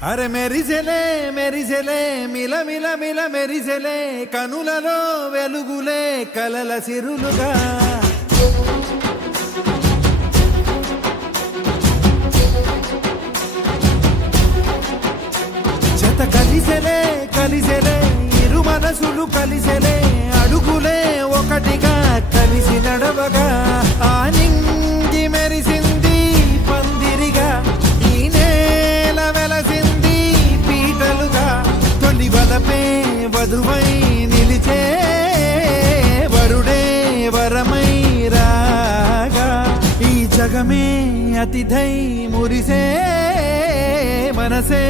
అరే మెరిసెలే మెరిసెలే మిల మిల మిల మెరిసెలే కనులలో వెలుగులే కలల సిరులుగా జత కలిసెలే కలిసెలే ఇరు మనసులు కలిసెలే అడుగులే ఒకటిగా కలిసి నడవగా ఆ నింగి మెరిసింది పందిరిగా ఈ నేల వెలసింది పీటలుగా తొలి వలపే వధువై నిలిచే వరుడే వరమై రాగా ఈ జగమే అతిథై మురిసే మనసే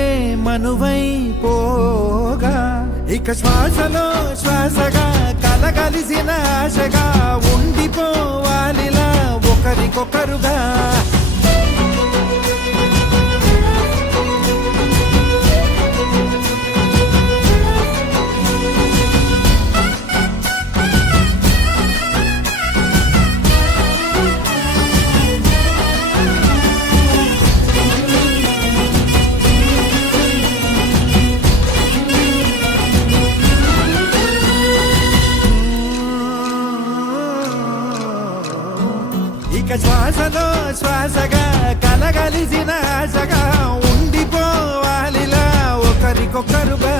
మనువై పోగా ఇక శ్వాసలో శ్వాసగా కలగలిసిన ఆశగా ఉండిపోవాలిలా ఒకరికొకరుగా ఇక శ్వాసలో శ్వాసగా కలగలిసిన ఆశగా ఉండిపోవాలిలా ఒకరికొకరుగా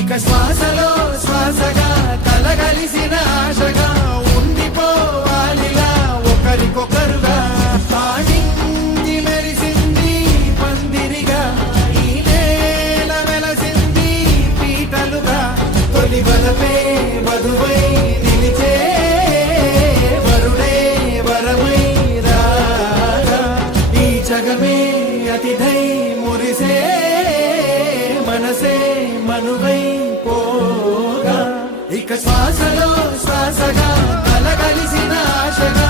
ఇక శ్వాసలో శ్వాసగా కలగలిసిన ఆశగా ఉండిపోవాలిలా ఒకరికొకరుగా తాగింది మెరిసింది పందిరిగా ఈ నేల వెలసింది పీటలుగా తొలి వలపే వధువై నిలిచే వరుడే వరమై రాగా ఈ జగమే అతిథై మురిసే మనసే మనువై పోగా ఇక శ్వాసలో శ్వాసగా కలగలిసిన ఆశగా